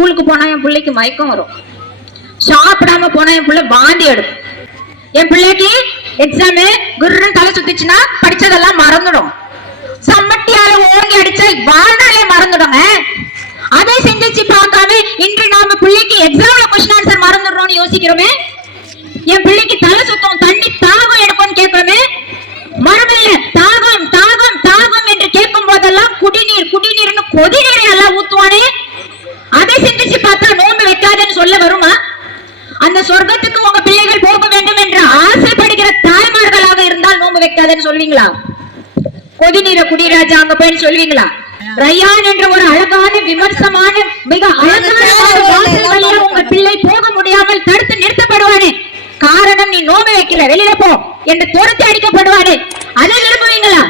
ஸ்கூலுக்கு போனா என் பிள்ளைக்கு மயக்கம் வரும், சாப்பிடாம போனா என் பிள்ளை வாந்தி எடுக்கும், என் பிள்ளைக்கு எக்ஸாமு குருன்னு தலை சுத்திச்சுன்னா படிச்சதெல்லாம் மறந்துடும், சம்மட்டியால ஓங்கி அடிச்சா வாழ்நாளே மறந்துடுங்க. அதை சிந்திச்சு பார்க்காம இன்று நாம பிள்ளைக்கு எக்ஸாம்ல கொஸ்டின் ஆன்சர் மறந்துடுறோம்னு யோசிக்கிறோமே. என் பிள்ளைக்கு தலை சுத்தம், தண்ணி தாகம் எடுக்கும்னு கேட்கிறோமே. மறுமையில தாகம் தாகம் தாகம் என்று கேட்கும் போதெல்லாம் குடிநீர் குடிநீர்னு கொதிநீரை எல்லாம் ஊத்துவானே. அதை சிந்திச்சு பார்த்தா நோன்பு வைக்காதுன்னு சொல்ல வருமா? அந்த சொர்க்கத்துக்கு உங்க பிள்ளைகள் போக வேண்டும் என்று ஆசைப்படுகிற தாய்மார்களாக இருந்தால் நோன்பு வைக்காதுன்னு சொல்வீங்களா? கொதிநீரை குடிராஜா அங்க போய் சொல்வீங்களா? ரய்யான் என்ற ஒரு அழகான விமர்சமான மிக அழகான உங்க பிள்ளை போக முடியாமல் தடுத்து நிறுத்தப்படுவானே. காரணம் நீ நோன்பு வைக்கல, வெளியில போ என்று துரத்தி அடிக்கப்படுவானே. அதை விரும்புவீங்களா?